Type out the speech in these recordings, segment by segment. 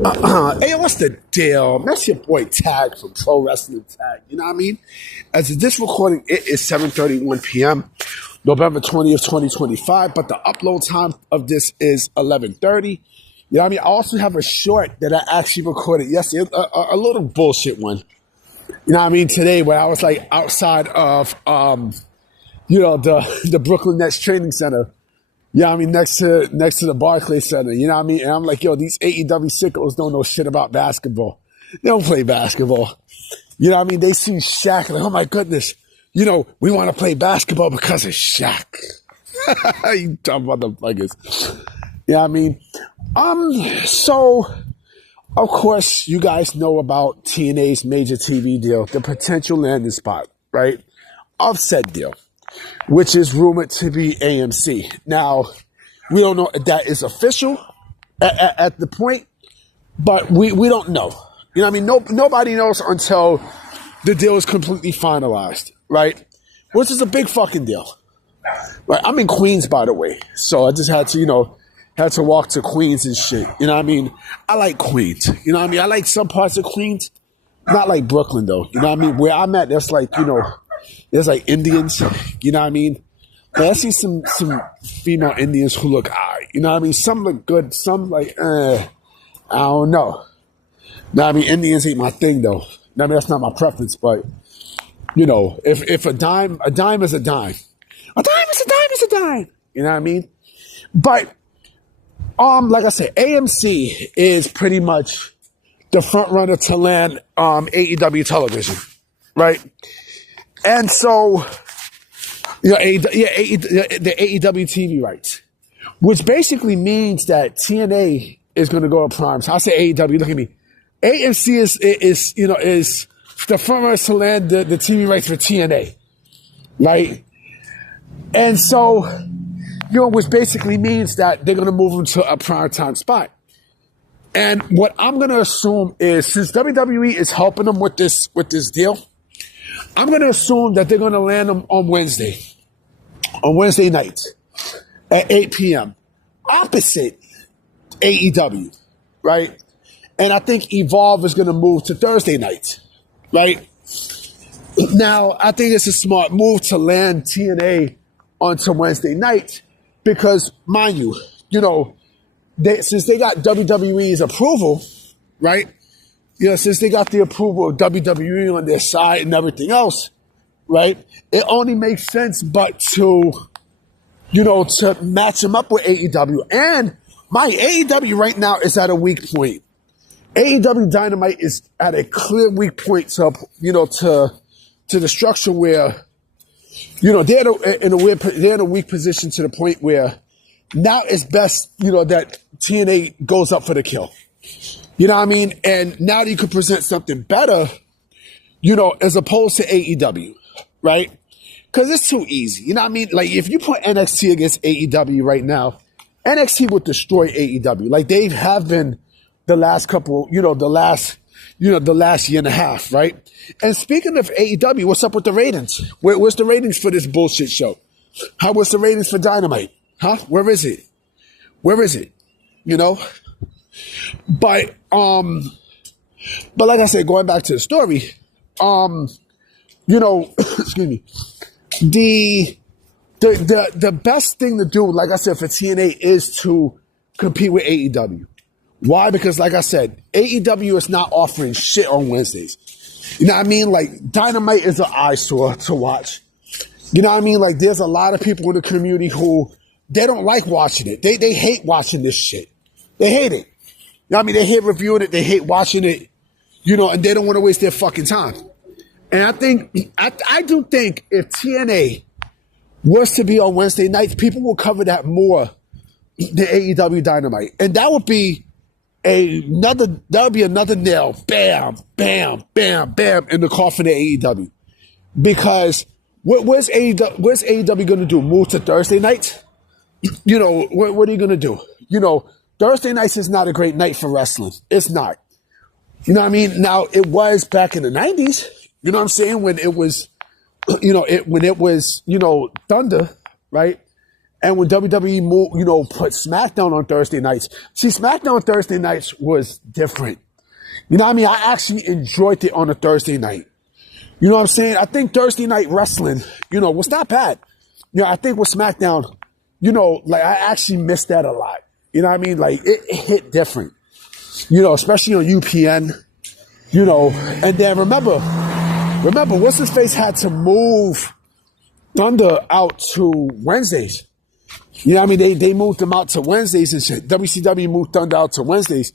Hey, what's the deal? That's your boy Tag from Pro Wrestling Tag. You know what I mean? As of this recording, it is 7:31 p.m., November 20th, 2025. But the upload time of this is 11:30. You know what I mean? I also have a short that I actually recorded yesterday, a little bullshit one. You know what I mean? Today, where I was like outside of, the Brooklyn Nets training center. Yeah, I mean, next to the Barclays Center, you know what I mean? And I'm like, yo, these AEW sickos don't know shit about basketball. They don't play basketball. You know what I mean? They see Shaq, like, oh my goodness, we want to play basketball because of Shaq. You dumb motherfuckers. You know what I mean? So, of course, you guys know about TNA's major TV deal, the potential landing spot, right? Of said deal, which is rumored to be AMC. Now, we don't know if that is official at the point, but we don't know. You know what I mean? Nobody knows until the deal is completely finalized, right? Which is a big fucking deal. Right? I'm in Queens, by the way, so I just had to walk to Queens and shit. You know what I mean? I like Queens. You know what I mean? I like some parts of Queens, not like Brooklyn, though. You know what I mean? Where I'm at, there's like, there's like Indians, you know what I mean? But I see some female Indians who look alright, you know what I mean? Some look good, some like, I don't know. Now, I mean, Indians ain't my thing though. I mean, that's not my preference, but, if a dime is a dime. A dime is a dime. You know what I mean? But, like I said, AMC is pretty much the front runner to land AEW television, right? And so, the AEW TV rights, which basically means that TNA is going to go to prime. So I say AEW, look at me. AMC is the front runners to land the TV rights for TNA, right? And so, which basically means that they're going to move them to a prime time spot. And what I'm going to assume is, since WWE is helping them with this deal, I'm going to assume that they're going to land them on Wednesday night at 8 p.m. opposite AEW, right? And I think Evolve is going to move to Thursday night, right? Now, I think it's a smart move to land TNA onto Wednesday night because, mind you, since they got WWE's approval, right? Since they got the approval of WWE on their side and everything else, right? It only makes sense but to match them up with AEW. And my AEW right now is at a weak point. AEW Dynamite is at a clear weak point to the structure where, they're in a weak position to the point where now it's best, that TNA goes up for the kill. You know what I mean? And now that you could present something better, as opposed to AEW, right? Because it's too easy. You know what I mean? Like, if you put NXT against AEW right now, NXT would destroy AEW. Like, they have been the last couple, the last year and a half, right? And speaking of AEW, what's up with the ratings? Where's the ratings for this bullshit show? What's the ratings for Dynamite? Huh? Where is it? But like I said, going back to the story, excuse me, the best thing to do, like I said, for TNA is to compete with AEW. Why? Because like I said, AEW is not offering shit on Wednesdays. You know what I mean? Like, Dynamite is an eyesore to watch. You know what I mean? Like, there's a lot of people in the community who, they don't like watching it. They hate watching this shit. They hate it. You know what I mean? They hate reviewing it. They hate watching it, and they don't want to waste their fucking time. And I do think if TNA was to be on Wednesday nights, people will cover that more than AEW Dynamite. And that would be another nail, bam, bam, bam, bam, in the coffin of AEW. Because what's AEW going to do? Move to Thursday nights? What are you going to do? Thursday nights is not a great night for wrestling. It's not. You know what I mean? Now, it was back in the 90s. You know what I'm saying? When it was, Thunder, right? And when WWE moved, put SmackDown on Thursday nights. See, SmackDown on Thursday nights was different. You know what I mean? I actually enjoyed it on a Thursday night. You know what I'm saying? I think Thursday night wrestling, was not bad. I think with SmackDown, I actually missed that a lot. You know what I mean? Like, it hit different, especially on UPN, and then remember, what's his face had to move Thunder out to Wednesdays. You know what I mean? They moved them out to Wednesdays and shit. WCW moved Thunder out to Wednesdays.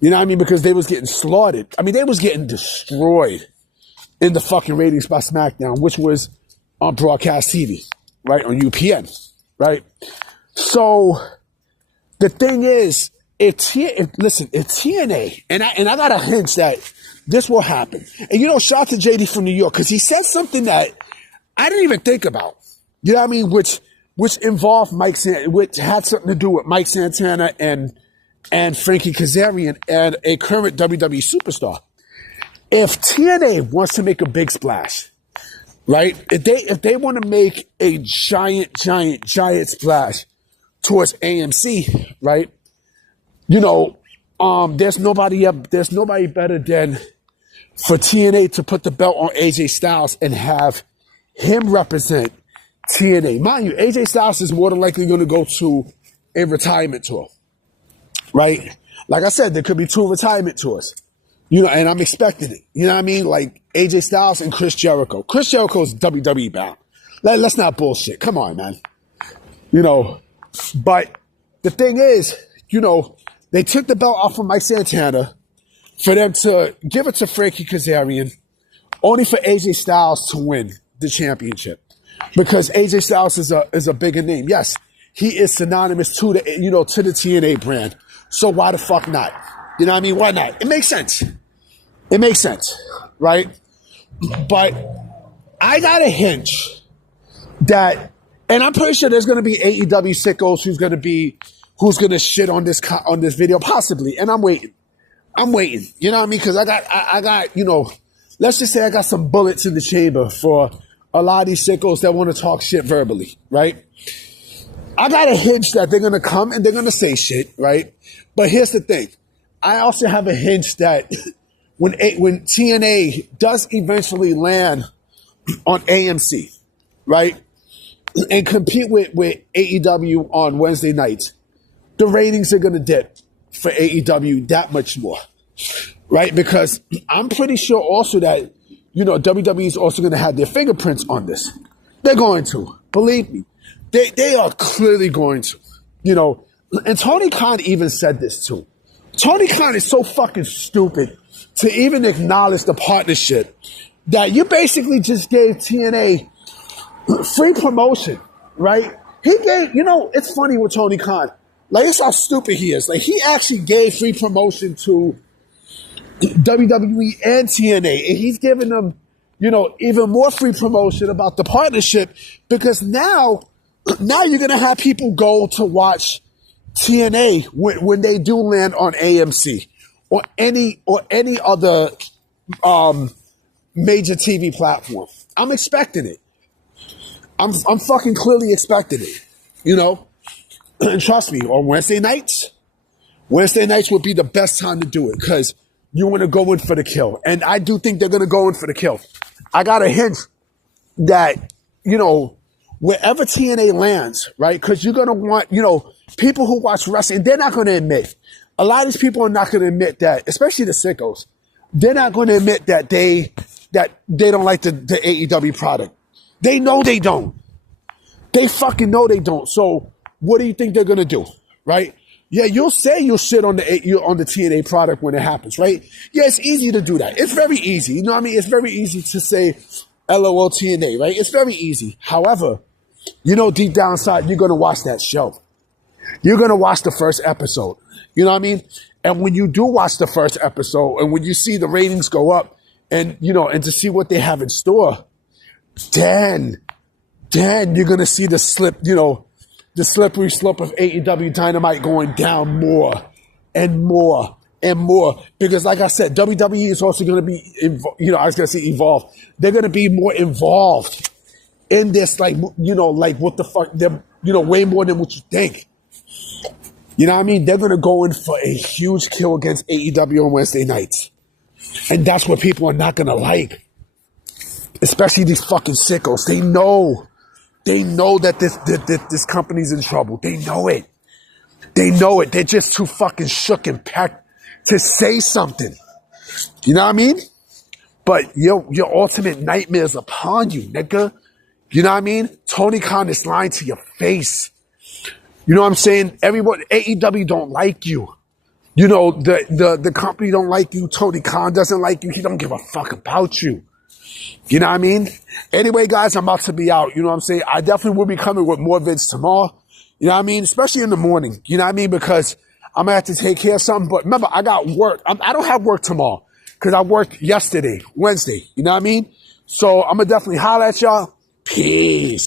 You know what I mean? Because they was getting slaughtered. I mean, they was getting destroyed in the fucking ratings by SmackDown, which was on broadcast TV, right? On UPN, right? So the thing is, if TNA, and I got a hunch that this will happen. And shout out to JD from New York, because he said something that I didn't even think about. You know what I mean? Which involved which had something to do with Mike Santana and Frankie Kazarian and a current WWE superstar. If TNA wants to make a big splash, right? If they want to make a giant splash towards AMC, right? There's nobody better than for TNA to put the belt on AJ Styles and have him represent TNA. Mind you, AJ Styles is more than likely going to go to a retirement tour, right? Like I said, there could be 2 retirement tours, and I'm expecting it. You know what I mean? Like AJ Styles and Chris Jericho. Chris Jericho's WWE bound. Let's not bullshit. Come on, man. But the thing is, they took the belt off of Mike Santana for them to give it to Frankie Kazarian, only for AJ Styles to win the championship. Because AJ Styles is a bigger name. Yes, he is synonymous to the TNA brand. So why the fuck not? You know what I mean? Why not? It makes sense. It makes sense, right? But I got a hunch that, and I'm pretty sure there's going to be AEW sickos who's going to shit on this video, possibly. And I'm waiting. You know what I mean? Because I got, let's just say I got some bullets in the chamber for a lot of these sickos that want to talk shit verbally, right? I got a hunch that they're going to come and they're going to say shit, right? But here's the thing. I also have a hunch that when TNA does eventually land on AMC, right, and compete with AEW on Wednesday nights, the ratings are going to dip for AEW that much more, right? Because I'm pretty sure also that, WWE is also going to have their fingerprints on this. They're going to. Believe me. They are clearly going to. And Tony Khan even said this too. Tony Khan is so fucking stupid to even acknowledge the partnership that you basically just gave TNA free promotion, right? He gave, it's funny with Tony Khan. Like, it's how stupid he is. Like, he actually gave free promotion to WWE and TNA, and he's giving them, even more free promotion about the partnership, because now you're going to have people go to watch TNA when they do land on AMC or any other major TV platform. I'm expecting it. I'm fucking clearly expecting it, And trust me, on Wednesday nights would be the best time to do it, because you want to go in for the kill. And I do think they're going to go in for the kill. I got a hint that, wherever TNA lands, right? Because you're going to want, people who watch wrestling, they're not going to admit. A lot of these people are not going to admit that, especially the sickos. They're not going to admit that they don't like the AEW product. They know they don't. They fucking know they don't. So what do you think they're going to do, right? Yeah, you'll say you'll shit on the TNA product when it happens, right? Yeah, it's easy to do that. It's very easy. You know what I mean? It's very easy to say LOL TNA, right? It's very easy. However, deep down inside, you're going to watch that show. You're going to watch the first episode. You know what I mean? And when you do watch the first episode and when you see the ratings go up and to see what they have in store, then you're going to see the slippery slope of AEW Dynamite going down more and more and more. Because like I said, WWE is also going to be, I was going to say evolved. They're going to be more involved in this, like what the fuck, way more than what you think. You know what I mean? They're going to go in for a huge kill against AEW on Wednesday nights. And that's what people are not going to like. Especially these fucking sickos. They know that this company's in trouble. They know it. They're just too fucking shook and packed to say something. You know what I mean? But your ultimate nightmare is upon you, nigga. You know what I mean? Tony Khan is lying to your face. You know what I'm saying? Everyone, AEW don't like you. The company don't like you. Tony Khan doesn't like you. He don't give a fuck about you. You know what I mean? Anyway, guys, I'm about to be out. You know what I'm saying? I definitely will be coming with more vids tomorrow. You know what I mean? Especially in the morning. You know what I mean? Because I'm going to have to take care of something. But remember, I got work. I don't have work tomorrow because I worked yesterday, Wednesday. You know what I mean? So I'm going to definitely holler at y'all. Peace.